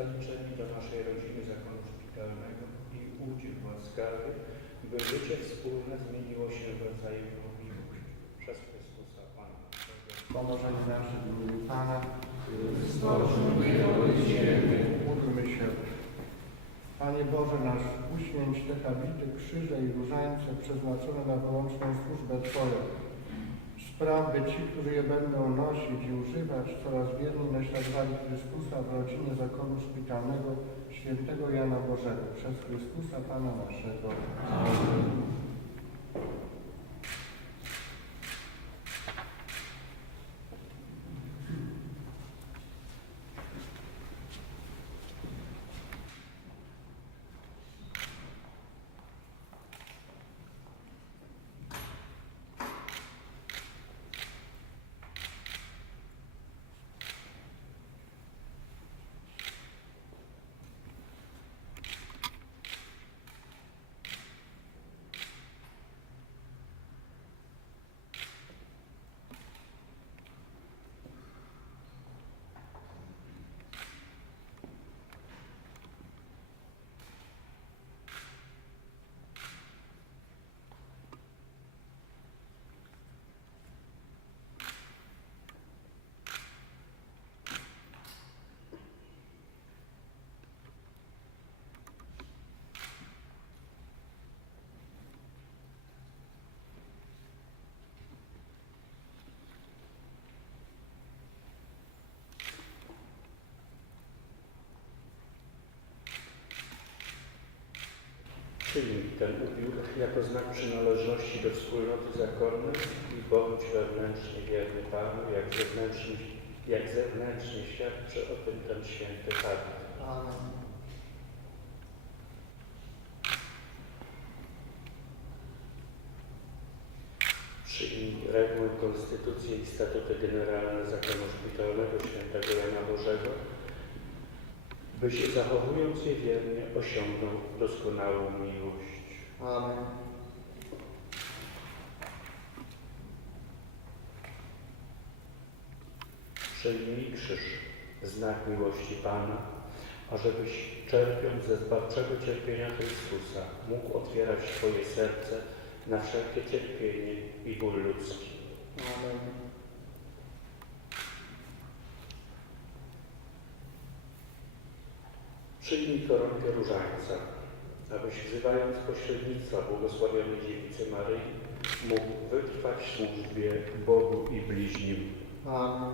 zaliczeni do naszej rodziny zakonu szpitalnego i udział łaskawy, by życie wspólne zmieniło się w wzajemną miłość. Przez Chrystusa Pana naszego. Pomożenie nasze w imieniu Pana. Módlmy się. Panie Boże nasz, uświęć te habity, krzyże i różańce przeznaczone na wyłączną służbę Twoją. Spraw, by ci, którzy je będą nosić i używać, coraz wierniej naśladowali Chrystusa w rodzinie zakonu szpitalnego świętego Jana Bożego. Przez Chrystusa Pana naszego. Amen. Przyjmij ten ubiór jako znak przynależności do wspólnoty zakonnej i bądź wewnętrznie wierny Panu, jak zewnętrznie świadczy o tym ten święty habit. Amen. Przyjmij reguły, konstytucje i statuty generalne zakonu szpitalnego świętego Jana Bożego, byś zachowując je wiernie osiągnął doskonałą miłość. Amen. Przyjmij krzyż, znak miłości Pana, ażebyś czerpiąc ze zbawczego cierpienia Chrystusa mógł otwierać Twoje serce na wszelkie cierpienie i ból ludzki. Amen. Przyjmij koronkę różańca, abyś wzywając pośrednictwa błogosławionej Dziewicy Maryi mógł wytrwać w służbie Bogu i bliźnim. Amen.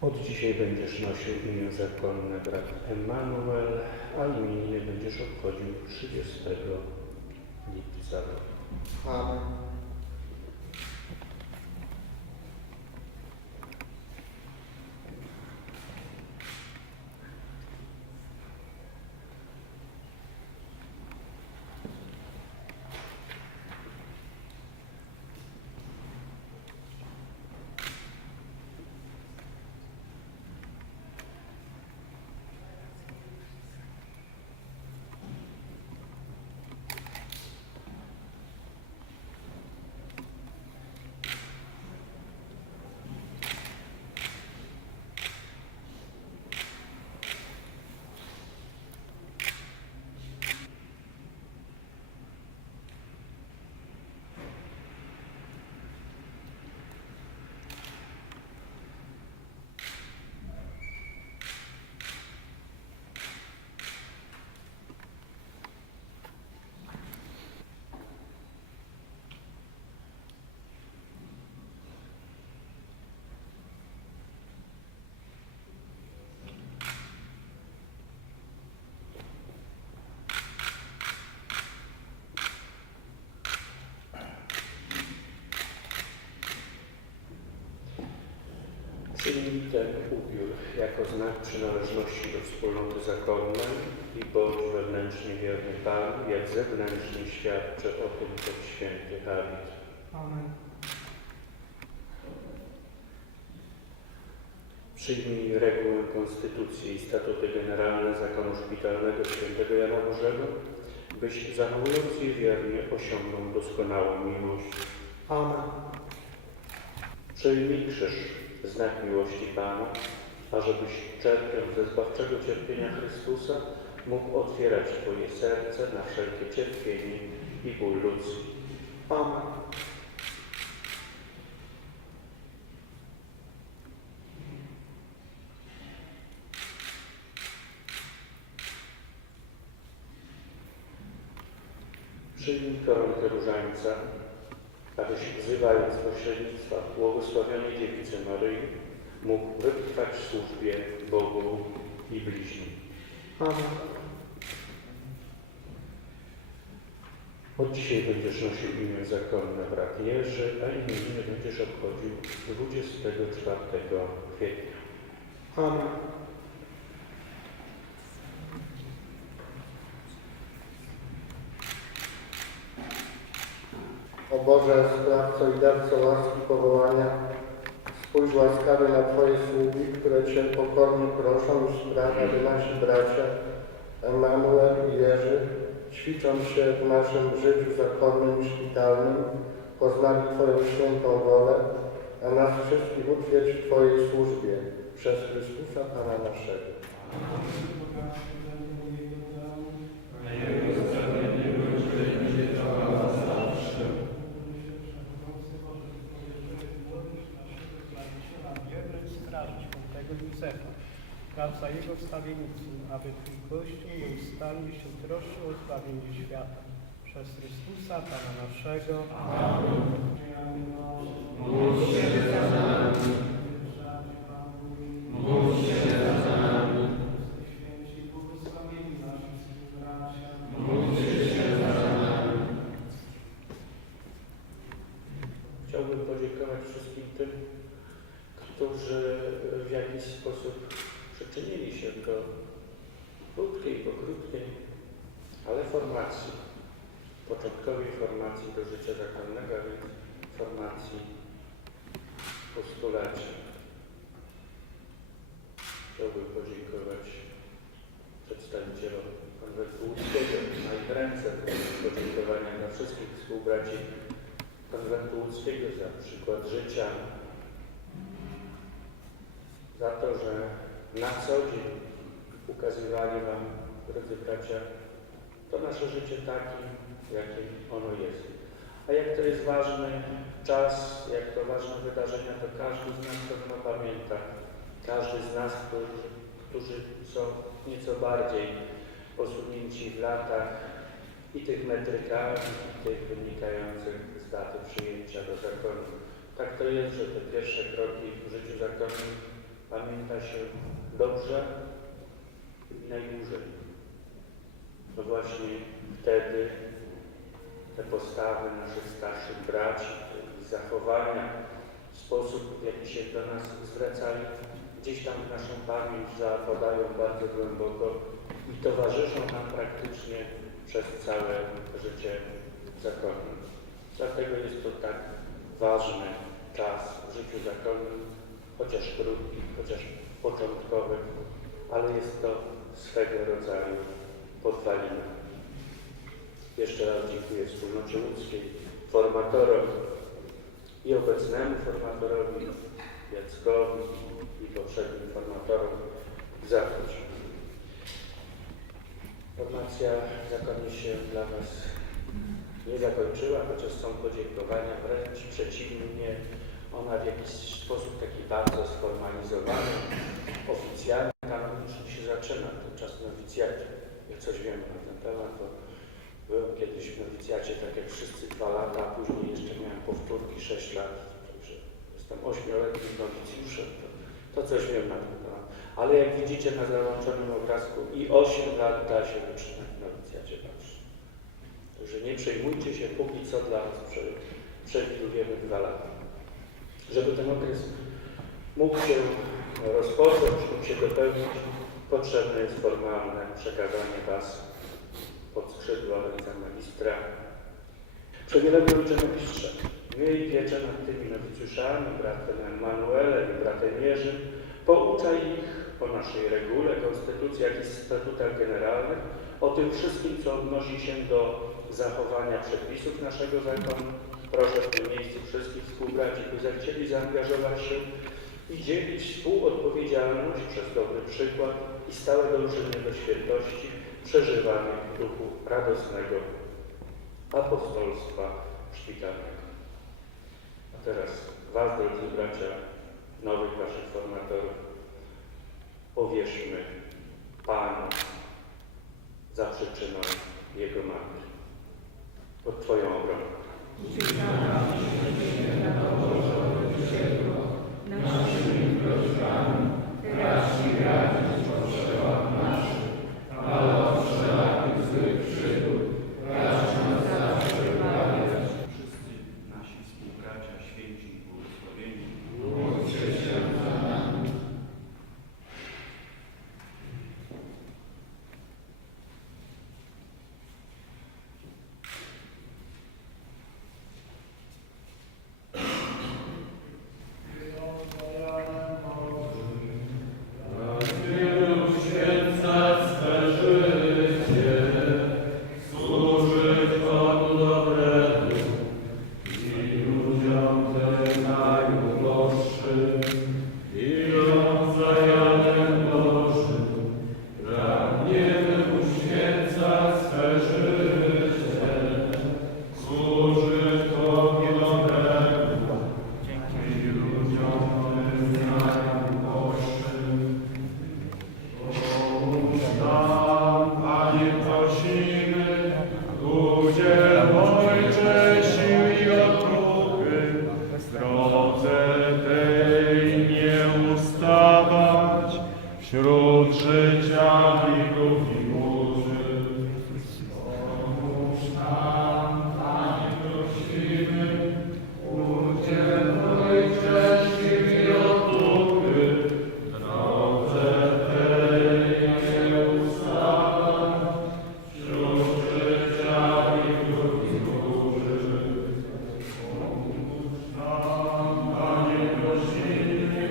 Od dzisiaj będziesz nosił imię zakonne brat Emanuel, a imieniny będziesz obchodził 30 lipca. Amen. Przyjmij ten ubiór jako znak przynależności do wspólnoty zakonnej i bądź wewnętrznie wierny Panu, jak zewnętrznie świadczy o tym ten święty habit. Amen. Przyjmij regułę, konstytucję i statuty generalne zakonu szpitalnego świętego Jana Bożego, byś zachowując je wiernie osiągnął doskonałą miłość. Amen. Przyjmij krzyż, znak miłości Pana, ażebyś czerpiąc ze zbawczego cierpienia Chrystusa mógł otwierać Twoje serce na wszelkie cierpienie i ból ludzki. Amen. Przyjmij koronkę różańca, abyś wzywając pośrednictwa błogosławionej Dziewicy Maryi mógł wytrwać w służbie Bogu i bliźnim. Amen. Od dzisiaj będziesz nosił imię zakonne brat Jerzy, a imieniny będziesz obchodził 24 kwietnia. Amen. O Boże, sprawco i darco łaski powołania, spójrz łaskawie na Twoje sługi, które Cię pokornie proszą i spraw, aby nasi bracia Emanuel i Jerzy, ćwicząc się w naszym życiu zakonnym i szpitalnym, poznali Twoją świętą wolę, a nas wszystkich utwierdź w Twojej służbie przez Chrystusa Pana naszego. Józefa, sprawca jego wstawienicy, aby Twój Kościół nieustannie się troszczył o zbawienie świata. Przez Chrystusa Pana naszego. Módl się za nami. Módl się za nami. Święci, błogosławieni nasi bracia. Módl się za nami. Chciałbym podziękować wszystkim tym, którzy w jakiś sposób przyczynili się do krótkiej, pokrótkiej, ale formacji, początkowej formacji do życia zakonnego, a więc formacji postulacia. Chciałbym podziękować przedstawicielom konwentu łódzkiego, najręce podziękowania dla wszystkich współbraci konwentu łódzkiego za przykład życia, za to, że na co dzień ukazywali Wam, drodzy bracia, to nasze życie takim, jakim ono jest. A jak to jest ważny czas, jak to ważne wydarzenia, to każdy z nas pewno pamięta. Każdy z nas, którzy są nieco bardziej posunięci w latach i tych metrykach, i tych wynikających z daty przyjęcia do zakonu. Tak to jest, że te pierwsze kroki w życiu zakonnym pamięta się dobrze i najdłużej. To właśnie wtedy te postawy naszych starszych braci, ich zachowania, sposób, w jaki się do nas zwracają, gdzieś tam w naszą pamięć zapadają bardzo głęboko i towarzyszą nam praktycznie przez całe życie zakonne. Dlatego jest to tak ważny czas w życiu zakonnym, chociaż krótki, chociaż początkowy, ale jest to swego rodzaju podwalina. Jeszcze raz dziękuję wspólnocie łódzkiej, formatorom i obecnemu formatorowi Jackowi i poprzednim formatorom za to. Formacja zakonnie się dla Was nie zakończyła, chociaż są podziękowania, wręcz przeciwnie, ona w jakiś sposób taki bardzo sformalizowany, oficjalny, kanonicznie się zaczyna, ten czas w nowicjacie. Ja coś wiem na ten temat, bo byłem kiedyś w nowicjacie, tak jak wszyscy 2 lata, a później jeszcze miałem powtórki 6 lat, także jestem 8-letnim nowicjuszem, to coś wiem na ten temat. Ale jak widzicie na załączonym obrazku, i 8 lat da się wytrzymać w nowicjacie patrzeć. Także nie przejmujcie się, póki co dla Was przewidujemy 2 lata. Żeby ten okres mógł się rozpocząć, mógł się dopełnić, potrzebne jest formalne przekazanie Was pod skrzydła ojca magistra. Przewielebny Ojcze Magistrze, miej pieczę nad tymi nowicjuszami, bratem Emanuelem i bratem Jerzym, pouczaj ich o naszej regule, konstytucjach i statutach generalnych, o tym wszystkim, co odnosi się do zachowania przepisów naszego zakonu. Proszę w tym miejscu wszystkich współbraci, by zechcieli zaangażować się i dzielić współodpowiedzialność przez dobry przykład i stałe dążenie do świętości przeżywane w duchu radosnego apostolstwa szpitalnego. A teraz Was, drodzy bracia, nowych Waszych formatorów, powierzmy Panu za przyczyną Jego matki. Pod Twoją obronę. Naszymi prośbami, racz i radzić w potrzebach naszych, ale od wszelakich złych przygód, racz nas zawsze wybawiać. Wszyscy nasi współbracia, święci i błogosławieni, Módlcie się za nami. Wśród życia wików i burzy. Pomóż nam, Panie, prosimy, udziel Ojcze sił i otuchy, w drodze tej nie ustawać, wśród życia wików i burzy. Pomóż nam, Panie, prosimy,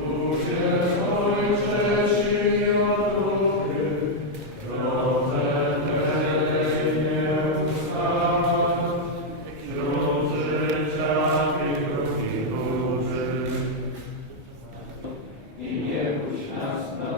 udziel Ojcze sił i otuchy, w drodze tej nie ustawać, wśród życia wików i burzy. I nie puść nas na